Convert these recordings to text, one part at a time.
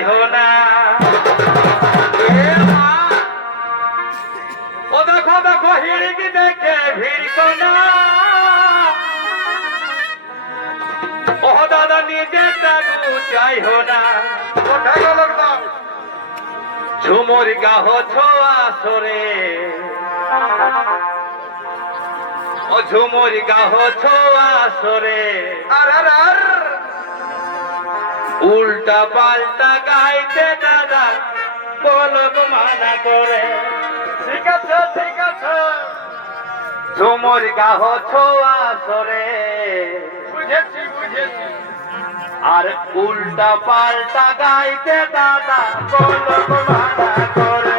যাইও না। ও দেখো দেখো হিড়কি দেখে ভিড়কো না। ও দাদা নিজে তাগু যাইও না। ঝুমুর গাহ ছোয়া সরে, ও ঝুমুর গাহ ছোয়া সরে, উল্টা পাল্টা গাইতে দাদা বলক মানা করে। ঠিক আছে ঠিক আছে, ঝুমুর গাহ ছোয়া সরে, বুঝেছি বুঝেছি, আর উল্টা পাল্টা গাইতে দাদা বলক মানা করে।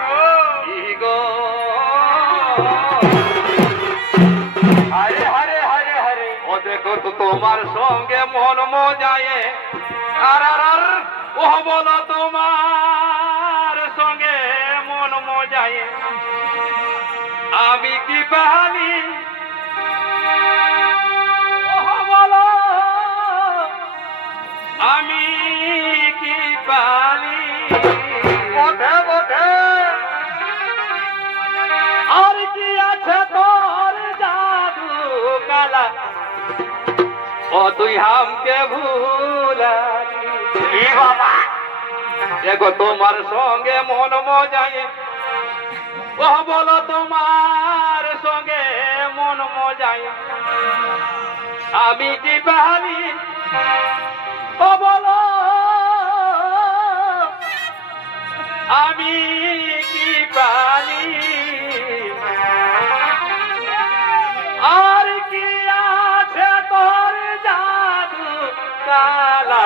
গো কি গো হরে হরে হরে হরে ও দেখো তো তোমার সঙ্গে মন মজায়ে আর আর আর ও বলো তোমার সঙ্গে মন মজায়ে আমি কি পাহানি ও বলো আমি কি পালি বটে বটে আর কি আছে তোর জাদু কালা ও তুই হামকে ভুলালি কি বাবা দেখো তোমার সঙ্গে মন মজায়ে ও বলো তোমার সঙ্গে মন মজায়ে আমি কি পালি ও বলো আমি কি পালি আর কি আছে তোর জাদু কালা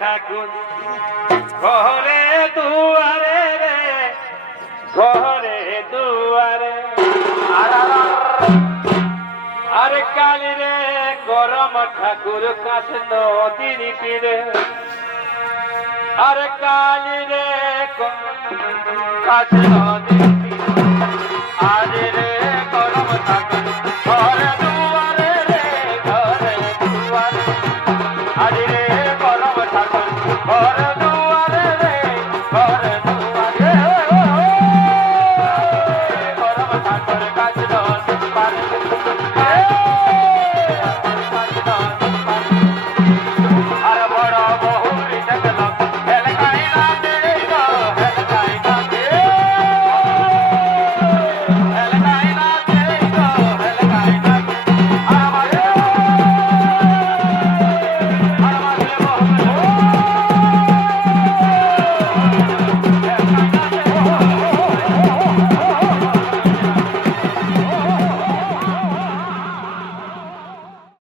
ঠাকুর ঘরে দুয়ারে রে ঘরে দুয়ারে আরে কালি রে গরম ঠাকুর কাছে নদীর তীরে আরে কালি রে কাছে নদীর তীরে আরে রে গরম ঠাকুর ঘরে দুয়ারে রে ঘরে দুয়ারে আরে রে